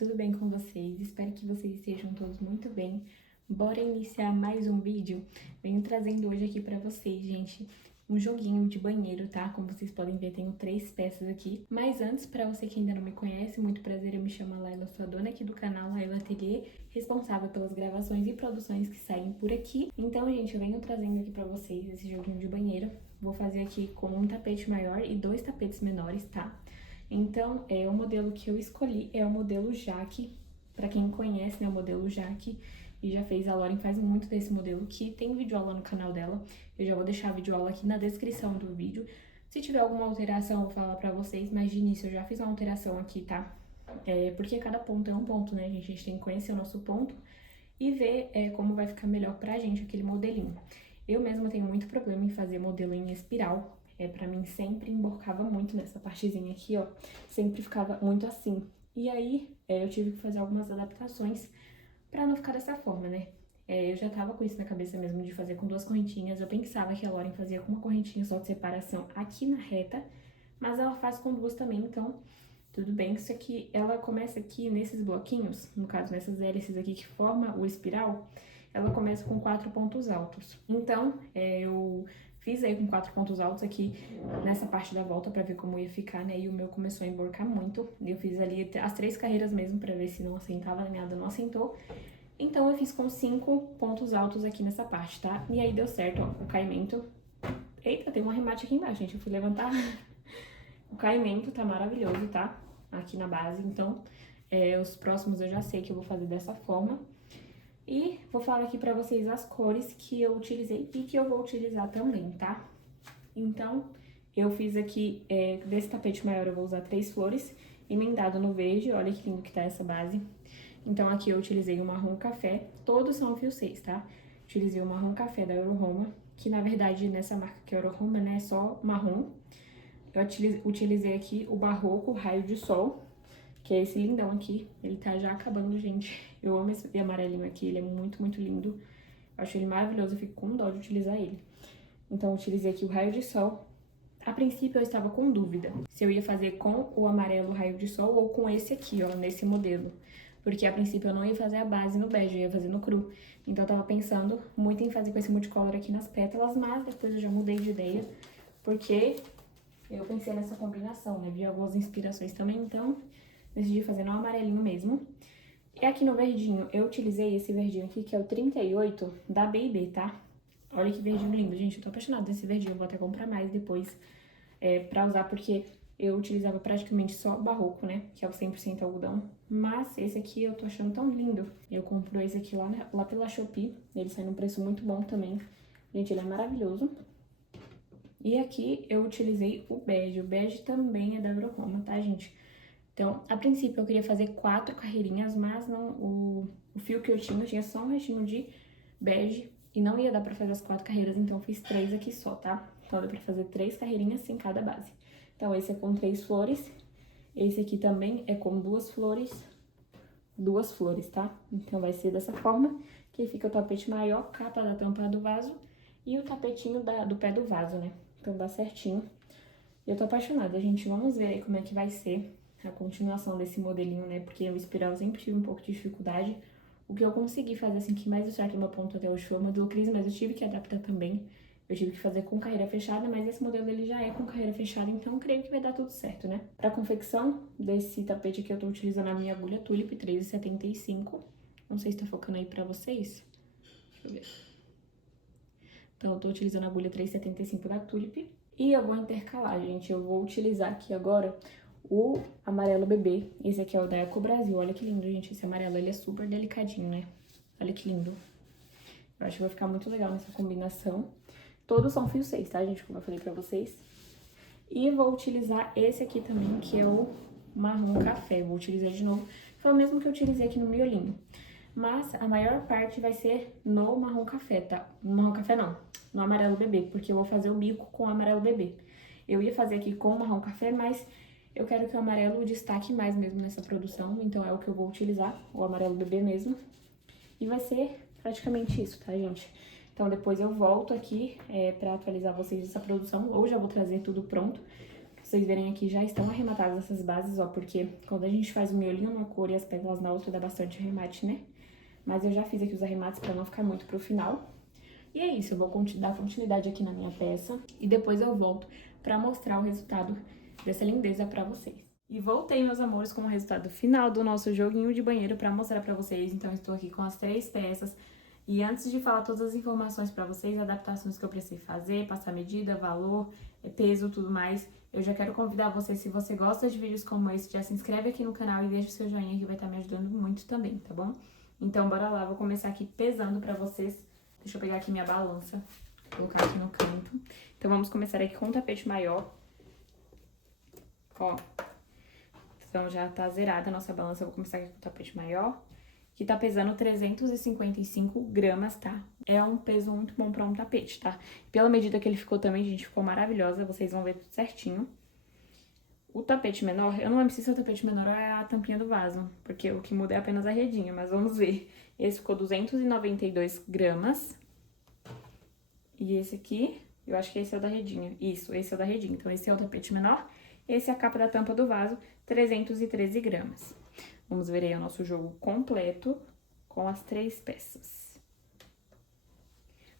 tudo bem com vocês? Espero que vocês estejam todos muito bem. Bora iniciar mais um vídeo? Venho trazendo hoje aqui pra vocês, gente, um joguinho de banheiro, tá? Como vocês podem ver, tenho 3 peças aqui. Mas antes, pra você que ainda não me conhece, muito prazer, eu me chamo Laila, sou a dona aqui do canal Laila Ateliê, responsável pelas gravações e produções que saem por aqui. Então, gente, eu venho trazendo aqui pra vocês esse joguinho de banheiro. Vou fazer aqui com um tapete maior e 2 tapetes menores, tá? Então, o modelo que eu escolhi é o modelo Jaque. Pra quem conhece, né, o modelo Jaque e já fez, a Lauren faz muito desse modelo, que tem videoaula no canal dela. Eu já vou deixar a videoaula aqui na descrição do vídeo. Se tiver alguma alteração, eu vou falar pra vocês, mas de início eu já fiz uma alteração aqui, tá? Porque cada ponto é um ponto, né, gente? A gente tem que conhecer o nosso ponto e ver como vai ficar melhor pra gente aquele modelinho. Eu mesma tenho muito problema em fazer modelo em espiral. Pra mim sempre emborcava muito nessa partezinha aqui, ó. Sempre ficava muito assim. E aí, eu tive que fazer algumas adaptações pra não ficar dessa forma, né? Eu já tava com isso na cabeça mesmo de fazer com 2 correntinhas. Eu pensava que a Lauren fazia com uma correntinha só de separação aqui na reta, mas ela faz com 2 também, então tudo bem. Isso aqui, ela começa aqui nesses bloquinhos, no caso nessas hélices aqui que forma o espiral, ela começa com 4 pontos altos. Então, eu fiz aí com 4 pontos altos aqui nessa parte da volta pra ver como ia ficar, né? E o meu começou a emborcar muito. Eu fiz ali as 3 carreiras mesmo pra ver se não assentava, nem nada, não assentou. Então eu fiz com 5 pontos altos aqui nessa parte, tá? E aí deu certo, ó, o caimento. Eita, tem um arremate aqui embaixo, gente, eu fui levantar. O caimento tá maravilhoso, tá? Aqui na base, então os próximos eu já sei que eu vou fazer dessa forma. E vou falar aqui pra vocês as cores que eu utilizei e que eu vou utilizar também, tá? Então, eu fiz aqui, desse tapete maior eu vou usar 3 flores, emendado no verde, olha que lindo que tá essa base. Então, aqui eu utilizei o marrom café, todos são fio 6, tá? Utilizei o marrom café da Eurohoma, que na verdade nessa marca que é Eurohoma, né, é só marrom. Eu utilizei aqui o Barroco Raio de Sol, que é esse lindão aqui. Ele tá já acabando, gente. Eu amo esse amarelinho aqui, ele é muito, muito lindo. Eu acho ele maravilhoso, eu fico com dó de utilizar ele. Então, eu utilizei aqui o Raio de Sol. A princípio, eu estava com dúvida se eu ia fazer com o amarelo Raio de Sol ou com esse aqui, ó, nesse modelo. Porque, a princípio, eu não ia fazer a base no bege, eu ia fazer no cru. Então, eu tava pensando muito em fazer com esse multicolor aqui nas pétalas, mas depois eu já mudei de ideia, porque eu pensei nessa combinação, né? Vi algumas inspirações também, então decidi fazer no amarelinho mesmo. E aqui no verdinho, eu utilizei esse verdinho aqui, que é o 38 da B&B, tá? Olha que verdinho lindo, gente. Eu tô apaixonada nesse verdinho, eu vou até comprar mais depois pra usar, porque eu utilizava praticamente só barroco, né? Que é o 100% algodão. Mas esse aqui eu tô achando tão lindo. Eu compro esse aqui lá pela Shopee. Ele sai num preço muito bom também. Gente, ele é maravilhoso. E aqui eu utilizei o bege. O bege também é da Eurohoma, tá, gente? Então, a princípio eu queria fazer 4 carreirinhas, mas não, o fio que eu tinha só um restinho de bege e não ia dar pra fazer as 4 carreiras, então eu fiz 3 aqui só, tá? Então dá pra fazer 3 carreirinhas em cada base. Então esse é com 3 flores, esse aqui também é com 2 flores, tá? Então vai ser dessa forma, que fica o tapete maior, capa da tampa do vaso e o tapetinho do pé do vaso, né? Então dá certinho. Eu tô apaixonada, gente. Vamos ver aí como é que vai ser a continuação desse modelinho, né? Porque o espiral eu sempre tive um pouco de dificuldade. O que eu consegui fazer, assim, que mais deu certo no meu ponto até hoje foi o modelo Cris, mas eu tive que adaptar também. Eu tive que fazer com carreira fechada, mas esse modelo ele já é com carreira fechada, então eu creio que vai dar tudo certo, né? Pra confecção desse tapete aqui, eu tô utilizando a minha agulha Tulip 13,75. Não sei se tá focando aí pra vocês. Deixa eu ver. Então, eu tô utilizando a agulha 3,75 da Tulip. E eu vou intercalar, gente. Eu vou utilizar aqui agora o amarelo bebê. Esse aqui é o da Eco Brasil. Olha que lindo, gente. Esse amarelo, ele é super delicadinho, né? Olha que lindo. Eu acho que vai ficar muito legal nessa combinação. Todos são fio 6, tá, gente? Como eu falei pra vocês. E vou utilizar esse aqui também, que é o marrom café. Vou utilizar de novo. Foi o mesmo que eu utilizei aqui no miolinho. Mas a maior parte vai ser no marrom café, tá? No marrom café não, no amarelo bebê, porque eu vou fazer o bico com o amarelo bebê. Eu ia fazer aqui com o marrom café, mas eu quero que o amarelo destaque mais mesmo nessa produção, então é o que eu vou utilizar, o amarelo bebê mesmo. E vai ser praticamente isso, tá, gente? Então depois eu volto aqui pra atualizar vocês essa produção, ou já vou trazer tudo pronto. vocês verem aqui, já estão arrematadas essas bases, ó, porque quando a gente faz o miolinho numa cor e as pétalas na outra, dá bastante arremate, né? Mas eu já fiz aqui os arremates pra não ficar muito pro final. E é isso, eu vou dar continuidade aqui na minha peça e depois eu volto pra mostrar o resultado dessa lindeza pra vocês. E voltei, meus amores, com o resultado final do nosso joguinho de banheiro pra mostrar pra vocês. Então, estou aqui com as 3 peças. E antes de falar todas as informações pra vocês, adaptações que eu precisei fazer, passar medida, valor, peso, tudo mais, eu já quero convidar você, se você gosta de vídeos como esse, já se inscreve aqui no canal e deixa o seu joinha que vai estar me ajudando muito também, tá bom? Então, bora lá, vou começar aqui pesando pra vocês. Deixa eu pegar aqui minha balança, colocar aqui no canto. Então, vamos começar aqui com o tapete maior. Ó, então já tá zerada a nossa balança, eu vou começar aqui com o tapete maior, que tá pesando 355 gramas, tá? É um peso muito bom pra um tapete, tá? Pela medida que ele ficou também, gente, ficou maravilhosa, vocês vão ver tudo certinho. O tapete menor, eu não lembro se o tapete menor é a tampinha do vaso, porque o que muda é apenas a redinha, mas vamos ver. Esse ficou 292 gramas. E esse aqui, eu acho que esse é o da redinha. Isso, esse é o da redinha. Então, esse é o tapete menor. Esse é a capa da tampa do vaso, 313 gramas. Vamos ver aí o nosso jogo completo com as 3 peças.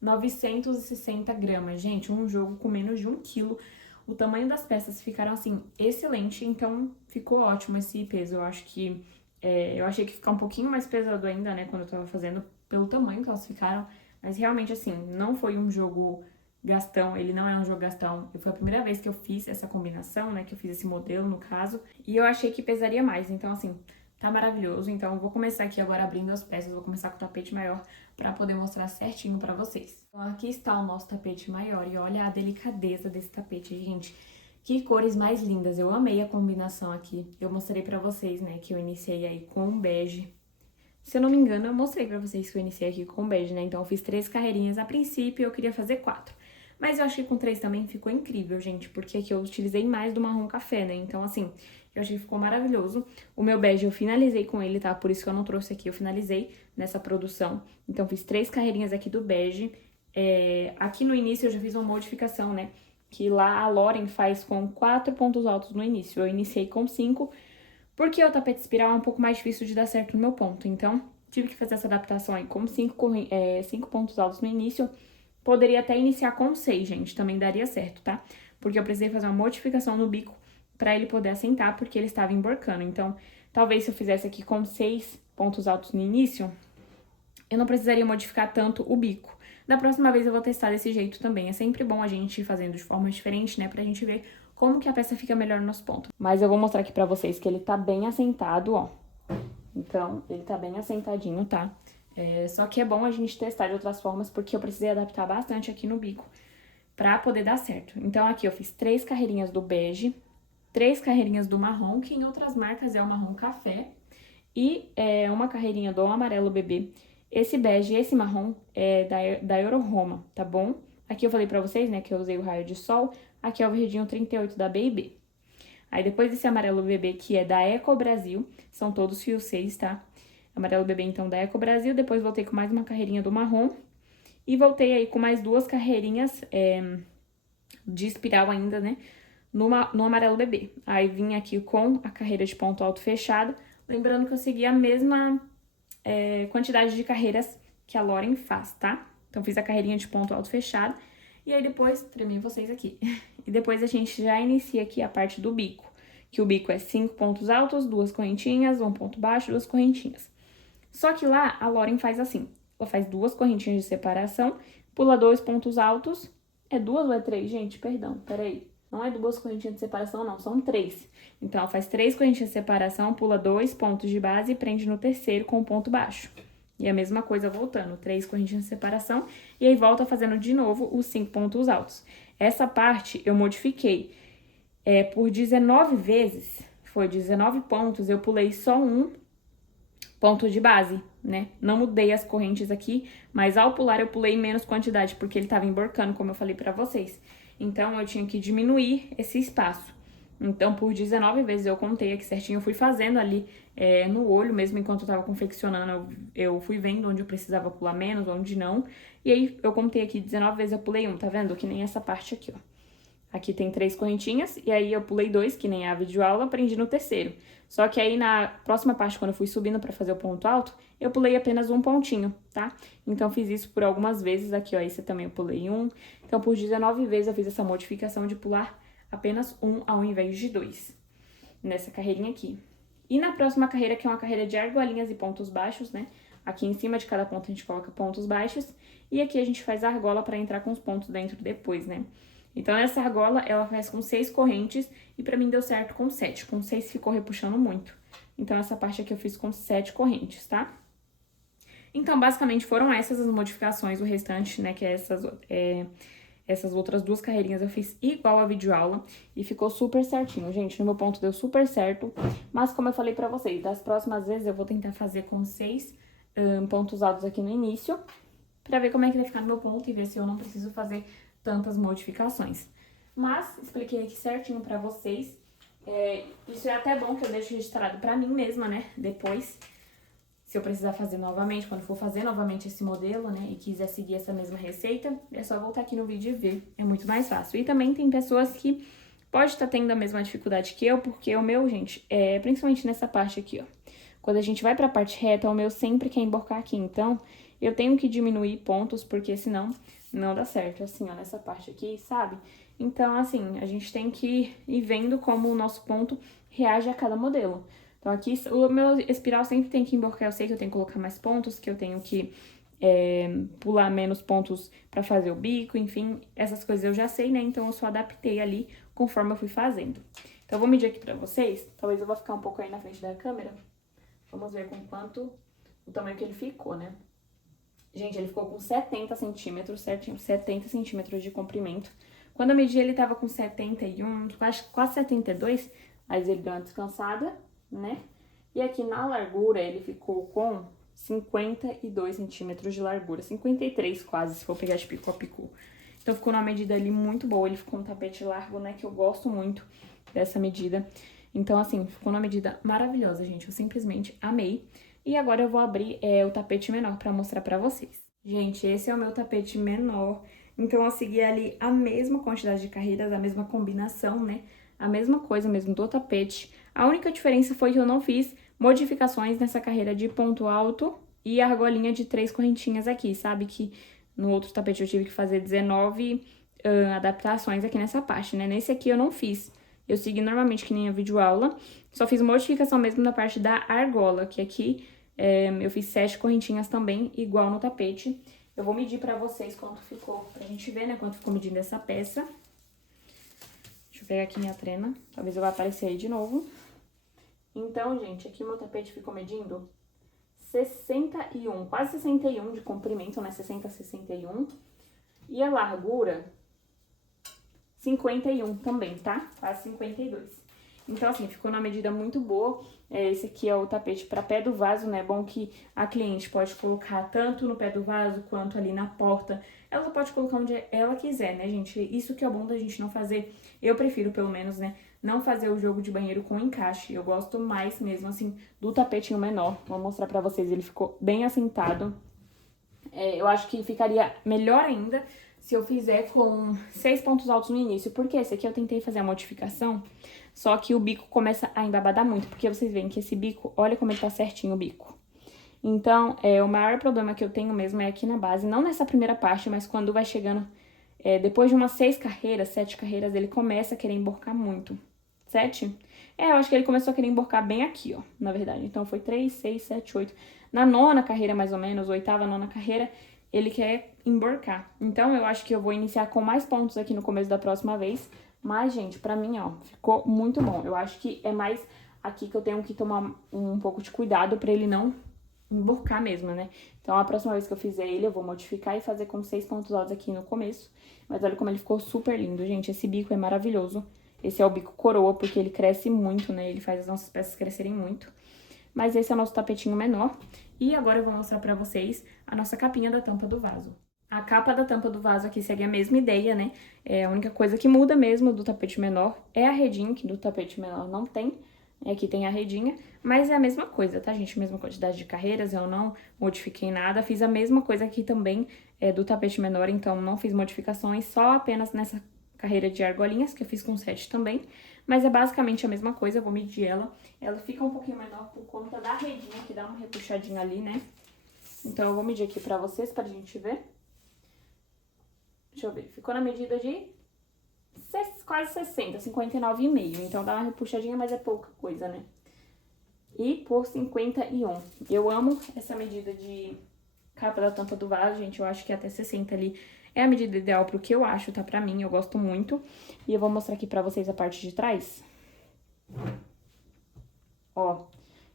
960 gramas, gente, um jogo com menos de 1 quilo. O tamanho das peças ficaram, assim, excelente, então ficou ótimo esse peso. Eu acho que, eu achei que ia ficar um pouquinho mais pesado ainda, né, quando eu tava fazendo, pelo tamanho que elas ficaram. Mas realmente, assim, não foi um jogo gastão, ele não é um jogo gastão. Foi a primeira vez que eu fiz essa combinação, né, que eu fiz esse modelo, no caso. E eu achei que pesaria mais, então, assim, tá maravilhoso. Então, eu vou começar aqui agora abrindo as peças, vou começar com o tapete maior pra poder mostrar certinho pra vocês. Então, aqui está o nosso tapete maior e olha a delicadeza desse tapete, gente. Que cores mais lindas, eu amei a combinação aqui. Eu mostrei pra vocês, né, que eu iniciei aí com um bege. Se eu não me engano, eu mostrei pra vocês que eu iniciei aqui com bege, né? Então, eu fiz 3 carreirinhas a princípio, eu queria fazer 4. Mas eu acho que com 3 também ficou incrível, gente, porque aqui eu utilizei mais do marrom café, né? Então, assim, eu achei que ficou maravilhoso. O meu bege eu finalizei com ele, tá? Por isso que eu não trouxe aqui, eu finalizei nessa produção. Então, fiz 3 carreirinhas aqui do bege. Aqui no início eu já fiz uma modificação, né? Que lá a Loren faz com 4 pontos altos no início. Eu iniciei com 5, porque o tapete espiral é um pouco mais difícil de dar certo no meu ponto. Então, tive que fazer essa adaptação aí com 5 pontos altos no início. Poderia até iniciar com 6, gente, também daria certo, tá? Porque eu precisei fazer uma modificação no bico pra ele poder assentar, porque ele estava emborcando. Então, talvez se eu fizesse aqui com 6 pontos altos no início, eu não precisaria modificar tanto o bico. Da próxima vez eu vou testar desse jeito também. É sempre bom a gente ir fazendo de forma diferente, né? Pra gente ver como que a peça fica melhor no nosso ponto. Mas eu vou mostrar aqui pra vocês que ele tá bem assentado, ó. Então, ele tá bem assentadinho, tá? Só que é bom a gente testar de outras formas, porque eu precisei adaptar bastante aqui no bico pra poder dar certo. Então, aqui eu fiz 3 carreirinhas do bege, 3 carreirinhas do marrom, que em outras marcas é o marrom café, e uma carreirinha do amarelo bebê. Esse bege e esse marrom é da Euroroma, tá bom? Aqui eu falei pra vocês, né, que eu usei o raio de sol. Aqui é o verdinho 38 da B&B. Aí depois desse amarelo bebê, que é da Eco Brasil, são todos fio 6, tá? Amarelo bebê, então, da Eco Brasil. Depois voltei com mais uma carreirinha do marrom. E voltei aí com mais 2 carreirinhas de espiral ainda, né? No amarelo bebê. Aí vim aqui com a carreira de ponto alto fechado. Lembrando que eu segui a mesma quantidade de carreiras que a Loren faz, tá? Então, fiz a carreirinha de ponto alto fechado. E aí, depois, tremei vocês aqui. E depois a gente já inicia aqui a parte do bico. Que o bico é 5 pontos altos, 2 correntinhas, 1 ponto baixo, 2 correntinhas. Só que lá, a Loren faz assim. Ela faz 2 correntinhas de separação, pula 2 pontos altos. É 2 ou é 3, gente? Perdão, peraí. Não é 2 correntinhas de separação, não. São 3. Então, ela faz 3 correntinhas de separação, pula 2 pontos de base e prende no terceiro com um ponto baixo. E a mesma coisa voltando. 3 correntinhas de separação. E aí, volta fazendo de novo os 5 pontos altos. Essa parte, eu modifiquei. Por 19 vezes, foi 19 pontos, eu pulei só um ponto de base, né? Não mudei as correntes aqui, mas ao pular eu pulei menos quantidade, porque ele tava emborcando, como eu falei pra vocês. Então, eu tinha que diminuir esse espaço. Então, por 19 vezes eu contei aqui certinho, eu fui fazendo ali no olho, mesmo enquanto eu tava confeccionando, eu fui vendo onde eu precisava pular menos, onde não. E aí, eu contei aqui 19 vezes, eu pulei um, tá vendo? Que nem essa parte aqui, ó. Aqui tem 3 correntinhas, e aí eu pulei 2, que nem a videoaula, prendi no terceiro. Só que aí na próxima parte, quando eu fui subindo pra fazer o ponto alto, eu pulei apenas um pontinho, tá? Então, fiz isso por algumas vezes. Aqui, ó, esse também eu pulei um. Então, por 19 vezes eu fiz essa modificação de pular apenas um ao invés de 2, nessa carreirinha aqui. E na próxima carreira, que é uma carreira de argolinhas e pontos baixos, né? Aqui em cima de cada ponto a gente coloca pontos baixos, e aqui a gente faz a argola pra entrar com os pontos dentro depois, né? Então, essa argola, ela faz com 6 correntes, e pra mim deu certo com 7. Com 6 ficou repuxando muito. Então, essa parte aqui eu fiz com 7 correntes, tá? Então, basicamente, foram essas as modificações. O restante, né, que é essas outras 2 carreirinhas eu fiz igual a videoaula e ficou super certinho. Gente, no meu ponto deu super certo, mas como eu falei pra vocês, das próximas vezes eu vou tentar fazer com 6 pontos altos aqui no início, pra ver como é que vai ficar no meu ponto e ver se eu não preciso fazer tantas modificações. Mas, expliquei aqui certinho pra vocês. Isso é até bom que eu deixo registrado pra mim mesma, né, depois. Se eu precisar fazer novamente, quando for fazer novamente esse modelo, né, e quiser seguir essa mesma receita, é só voltar aqui no vídeo e ver. É muito mais fácil. E também tem pessoas que pode estar tendo a mesma dificuldade que eu, porque o meu, gente, principalmente nessa parte aqui, ó. Quando a gente vai pra parte reta, o meu sempre quer emborcar aqui. Então, eu tenho que diminuir pontos, porque senão não dá certo, assim, ó, nessa parte aqui, sabe? Então, assim, a gente tem que ir vendo como o nosso ponto reage a cada modelo. Então, aqui, o meu espiral sempre tem que emborcar. Eu sei que eu tenho que colocar mais pontos, que eu tenho que pular menos pontos pra fazer o bico, enfim. Essas coisas eu já sei, né? Então, eu só adaptei ali conforme eu fui fazendo. Então, eu vou medir aqui pra vocês. Talvez eu vou ficar um pouco aí na frente da câmera. Vamos ver com quanto o tamanho que ele ficou, né? Gente, ele ficou com 70 centímetros, certinho, 70 centímetros de comprimento. Quando eu medi, ele tava com 71, quase 72, mas ele deu uma descansada, né? E aqui na largura, ele ficou com 52 centímetros de largura, 53 quase, se for pegar de pico a pico. Então, ficou numa medida ali muito boa, ele ficou um tapete largo, né, que eu gosto muito dessa medida. Então, assim, ficou numa medida maravilhosa, gente, eu simplesmente amei. E agora eu vou abrir o tapete menor pra mostrar pra vocês. Gente, esse é o meu tapete menor. Então, eu segui ali a mesma quantidade de carreiras, a mesma combinação, né? A mesma coisa mesmo do tapete. A única diferença foi que eu não fiz modificações nessa carreira de ponto alto e a argolinha de 3 correntinhas aqui, sabe? Que no outro tapete eu tive que fazer 19 adaptações aqui nessa parte, né? Nesse aqui eu não fiz. Eu segui normalmente que nem a videoaula, só fiz modificação mesmo na parte da argola, que aqui eu fiz 7 correntinhas também, igual no tapete. Eu vou medir pra vocês quanto ficou, pra gente ver, né, quanto ficou medindo essa peça. Deixa eu pegar aqui minha trena, talvez eu vá aparecer aí de novo. Então, gente, aqui meu tapete ficou medindo 61, quase 61 de comprimento, né, 60 a 61. E a largura, 51 também, tá? Quase 52. Então, assim, ficou numa medida muito boa. Esse aqui é o tapete para pé do vaso, né? É bom que a cliente pode colocar tanto no pé do vaso quanto ali na porta. Ela pode colocar onde ela quiser, né, gente? Isso que é bom da gente não fazer. Eu prefiro, pelo menos, né, não fazer o jogo de banheiro com encaixe. Eu gosto mais mesmo, assim, do tapetinho menor. Vou mostrar pra vocês, ele ficou bem assentado. Eu acho que ficaria melhor ainda se eu fizer com 6 pontos altos no início. Porque esse aqui eu tentei fazer a modificação, só que o bico começa a embabadar muito. Porque vocês veem que esse bico, olha como ele tá certinho o bico. Então, o maior problema que eu tenho mesmo é aqui na base. Não nessa primeira parte, mas quando vai chegando, depois de umas 6 carreiras, 7 carreiras, ele começa a querer emborcar muito. 7? Eu acho que ele começou a querer emborcar bem aqui, ó, na verdade. Então, foi 3, 6, 7, 8. Na 9ª carreira, mais ou menos, 8ª, 9ª carreira, ele quer emborcar. Então, eu acho que eu vou iniciar com mais pontos aqui no começo da próxima vez. Mas, gente, pra mim, ó, ficou muito bom. Eu acho que é mais aqui que eu tenho que tomar um pouco de cuidado pra ele não emborcar mesmo, né? Então, a próxima vez que eu fizer ele, eu vou modificar e fazer com 6 pontos altos aqui no começo. Mas olha como ele ficou super lindo, gente. Esse bico é maravilhoso. Esse é o bico coroa, porque ele cresce muito, né? Ele faz as nossas peças crescerem muito. Mas esse é o nosso tapetinho menor. E agora eu vou mostrar pra vocês a nossa capinha da tampa do vaso. A capa da tampa do vaso aqui segue a mesma ideia, né? A única coisa que muda mesmo do tapete menor é a redinha, que do tapete menor não tem. Aqui tem a redinha, mas é a mesma coisa, tá, gente? Mesma quantidade de carreiras, eu não modifiquei nada. Fiz a mesma coisa aqui também do tapete menor, então não fiz modificações, só apenas nessa carreira de argolinhas, que eu fiz com 7 também. Mas é basicamente a mesma coisa, eu vou medir ela. Ela fica um pouquinho menor por conta da redinha, que dá uma repuxadinha ali, né? Então eu vou medir aqui pra vocês, pra gente ver. Deixa eu ver, ficou na medida de quase 60, 59,5. Então dá uma repuxadinha, mas é pouca coisa, né? E por 51. Eu amo essa medida de capa da tampa do vaso, gente. Eu acho que até 60 ali é a medida ideal pro que eu acho, tá? Pra mim, eu gosto muito. E eu vou mostrar aqui pra vocês a parte de trás. Ó,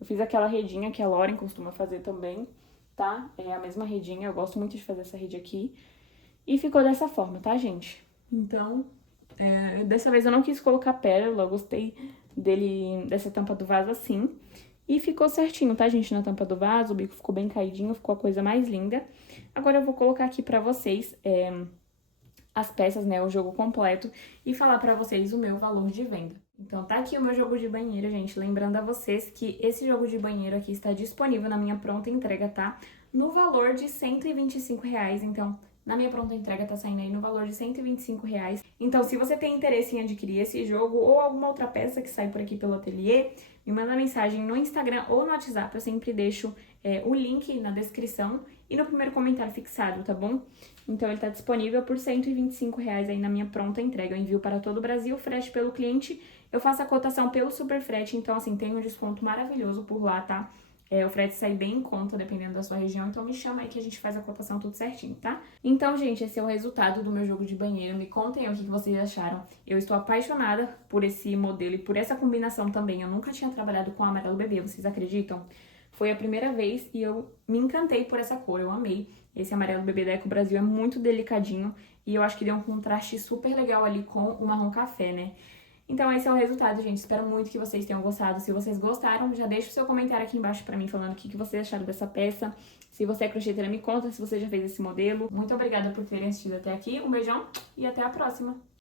eu fiz aquela redinha que a Lauren costuma fazer também, tá? É a mesma redinha, eu gosto muito de fazer essa rede aqui. E ficou dessa forma, tá, gente? Então, dessa vez eu não quis colocar pérola, eu gostei dessa tampa do vaso assim. E ficou certinho, tá, gente, na tampa do vaso, o bico ficou bem caidinho, ficou a coisa mais linda. Agora eu vou colocar aqui pra vocês as peças, né, o jogo completo, e falar pra vocês o meu valor de venda. Então tá aqui o meu jogo de banheiro, gente, lembrando a vocês que esse jogo de banheiro aqui está disponível na minha pronta entrega, tá? No valor de R$125, então... Na minha pronta entrega tá saindo aí no valor de R$125. Então, se você tem interesse em adquirir esse jogo ou alguma outra peça que sai por aqui pelo ateliê, me manda mensagem no Instagram ou no WhatsApp. Eu sempre deixo o link na descrição e no primeiro comentário fixado, tá bom? Então, ele tá disponível por R$125 aí na minha pronta entrega. Eu envio para todo o Brasil, frete pelo cliente. Eu faço a cotação pelo Superfrete, então, assim, tem um desconto maravilhoso por lá, tá? O frete sai bem em conta, dependendo da sua região, então me chama aí que a gente faz a cotação tudo certinho, tá? Então, gente, esse é o resultado do meu jogo de banheiro. Me contem aí o que vocês acharam. Eu estou apaixonada por esse modelo e por essa combinação também. Eu nunca tinha trabalhado com amarelo bebê, vocês acreditam? Foi a primeira vez e eu me encantei por essa cor, eu amei. Esse amarelo bebê da Eco Brasil é muito delicadinho e eu acho que deu um contraste super legal ali com o marrom café, né? Então esse é o resultado, gente. Espero muito que vocês tenham gostado. Se vocês gostaram, já deixa o seu comentário aqui embaixo pra mim falando o que vocês acharam dessa peça. Se você é crocheteira, me conta se você já fez esse modelo. Muito obrigada por terem assistido até aqui. Um beijão e até a próxima!